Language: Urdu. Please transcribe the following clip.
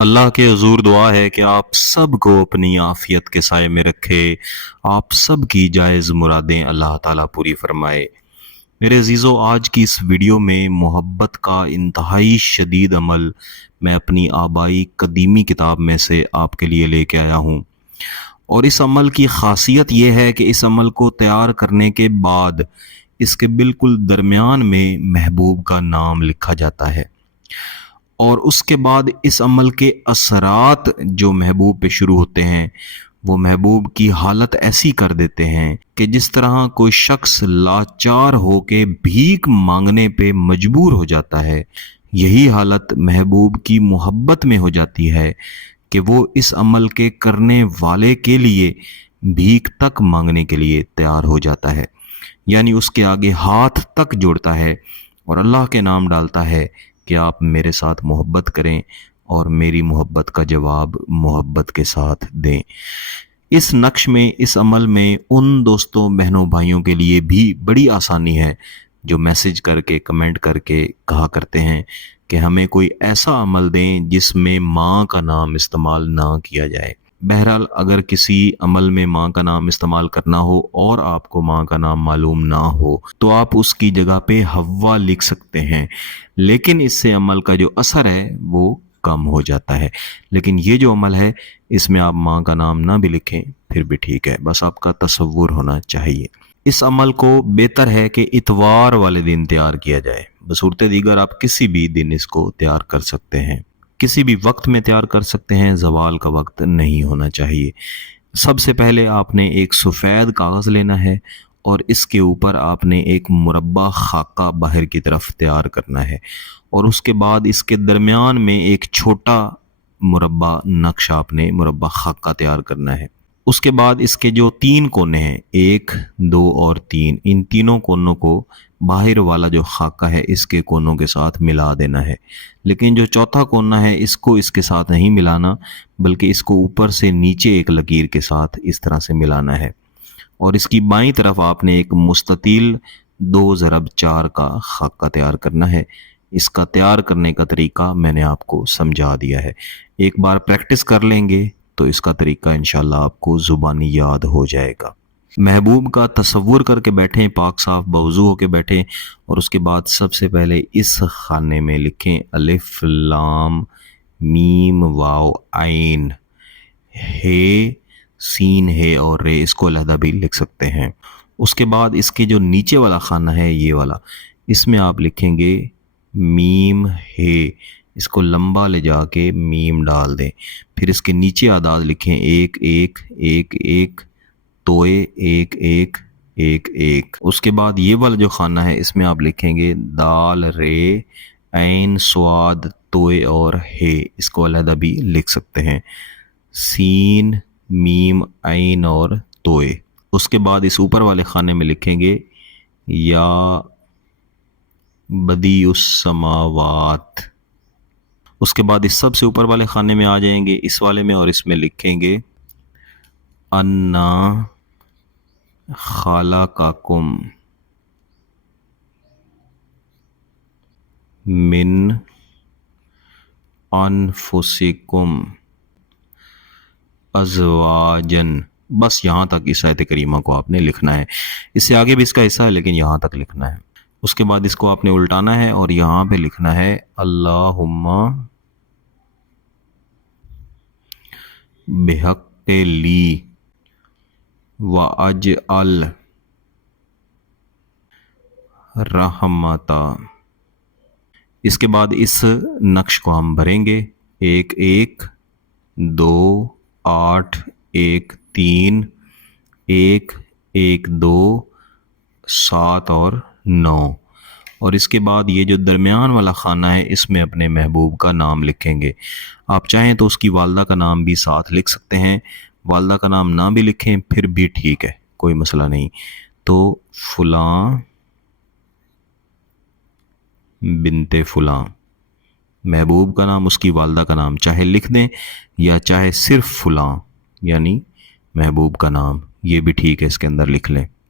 اللہ کے حضور دعا ہے کہ آپ سب کو اپنی عافیت کے سائے میں رکھے، آپ سب کی جائز مرادیں اللہ تعالیٰ پوری فرمائے۔ میرے عزیزو، آج کی اس ویڈیو میں محبت کا انتہائی شدید عمل میں اپنی آبائی قدیمی کتاب میں سے آپ کے لیے لے کے آیا ہوں، اور اس عمل کی خاصیت یہ ہے کہ اس عمل کو تیار کرنے کے بعد اس کے بالکل درمیان میں محبوب کا نام لکھا جاتا ہے، اور اس کے بعد اس عمل کے اثرات جو محبوب پہ شروع ہوتے ہیں وہ محبوب کی حالت ایسی کر دیتے ہیں کہ جس طرح کوئی شخص لاچار ہو کے بھیک مانگنے پہ مجبور ہو جاتا ہے، یہی حالت محبوب کی محبت میں ہو جاتی ہے کہ وہ اس عمل کے کرنے والے کے لیے بھیک تک مانگنے کے لیے تیار ہو جاتا ہے، یعنی اس کے آگے ہاتھ تک جوڑتا ہے اور اللہ کے نام ڈالتا ہے کہ آپ میرے ساتھ محبت کریں اور میری محبت کا جواب محبت کے ساتھ دیں۔ اس نقش میں، اس عمل میں ان دوستوں بہنوں بھائیوں کے لیے بھی بڑی آسانی ہے جو میسج کر کے کمنٹ کر کے کہا کرتے ہیں کہ ہمیں کوئی ایسا عمل دیں جس میں ماں کا نام استعمال نہ کیا جائے۔ بہرحال اگر کسی عمل میں ماں کا نام استعمال کرنا ہو اور آپ کو ماں کا نام معلوم نہ ہو تو آپ اس کی جگہ پہ حوا لکھ سکتے ہیں، لیکن اس سے عمل کا جو اثر ہے وہ کم ہو جاتا ہے۔ لیکن یہ جو عمل ہے اس میں آپ ماں کا نام نہ بھی لکھیں پھر بھی ٹھیک ہے، بس آپ کا تصور ہونا چاہیے۔ اس عمل کو بہتر ہے کہ اتوار والے دن تیار کیا جائے، بصورت دیگر آپ کسی بھی دن اس کو تیار کر سکتے ہیں، کسی بھی وقت میں تیار کر سکتے ہیں، زوال کا وقت نہیں ہونا چاہیے۔ سب سے پہلے آپ نے ایک سفید کاغذ لینا ہے اور اس کے اوپر آپ نے ایک مربع خاکہ باہر کی طرف تیار کرنا ہے، اور اس کے بعد اس کے درمیان میں ایک چھوٹا مربع نقش آپ نے مربع خاکہ تیار کرنا ہے۔ اس کے بعد اس کے جو 3 کونے ہیں، 1 2 اور 3، ان تینوں کونوں کو باہر والا جو خاکہ ہے اس کے کونوں کے ساتھ ملا دینا ہے، لیکن جو چوتھا کونا ہے اس کو اس کے ساتھ نہیں ملانا، بلکہ اس کو اوپر سے نیچے ایک لکیر کے ساتھ اس طرح سے ملانا ہے، اور اس کی بائیں طرف آپ نے ایک مستطیل 2×4 کا خاکہ تیار کرنا ہے۔ اس کا تیار کرنے کا طریقہ میں نے آپ کو سمجھا دیا ہے، ایک بار پریکٹس کر لیں گے تو اس کا طریقہ انشاءاللہ آپ کو زبانی یاد ہو جائے گا۔ محبوب کا تصور کر کے بیٹھیں، پاک صاف بوضو ہو کے بیٹھیں، اور اس کے بعد سب سے پہلے اس خانے میں لکھیں الف لام میم واو عین ہے سین ہے اور رے، اس کو علیحدہ بھی لکھ سکتے ہیں۔ اس کے بعد اس کے جو نیچے والا خانہ ہے یہ والا، اس میں آپ لکھیں گے میم ہے، اس کو لمبا لے جا کے میم ڈال دیں، پھر اس کے نیچے اعداد لکھیں 1 1 1 1 توئے 1 1 1 1۔ اس کے بعد یہ والا جو خانہ ہے اس میں آپ لکھیں گے دال رے عین سواد توئے اور ہے، اس کو علیحدہ بھی لکھ سکتے ہیں، سین میم عین اور توئے۔ اس کے بعد اس اوپر والے خانے میں لکھیں گے یا بدیع السماوات۔ اس کے بعد اس سب سے اوپر والے خانے میں آ جائیں گے، اس والے میں، اور اس میں لکھیں گے انا خلقکم من انفسکم ازواجن۔ بس یہاں تک اس آیت کریمہ کو آپ نے لکھنا ہے، اس سے آگے بھی اس کا حصہ ہے لیکن یہاں تک لکھنا ہے۔ اس کے بعد اس کو آپ نے الٹانا ہے اور یہاں پہ لکھنا ہے اللہم بحق لی واجعل رحمتا۔ اس کے بعد اس نقش کو ہم بھریں گے 1 1 2 8 1 3 1 1 2 7 اور 9، اور اس کے بعد یہ جو درمیان والا خانہ ہے اس میں اپنے محبوب کا نام لکھیں گے۔ آپ چاہیں تو اس کی والدہ کا نام بھی ساتھ لکھ سکتے ہیں، والدہ کا نام نہ بھی لکھیں پھر بھی ٹھیک ہے، کوئی مسئلہ نہیں۔ تو فلاں بنت فلاں، محبوب کا نام، اس کی والدہ کا نام چاہے لکھ دیں یا چاہے صرف فلاں یعنی محبوب کا نام، یہ بھی ٹھیک ہے، اس کے اندر لکھ لیں۔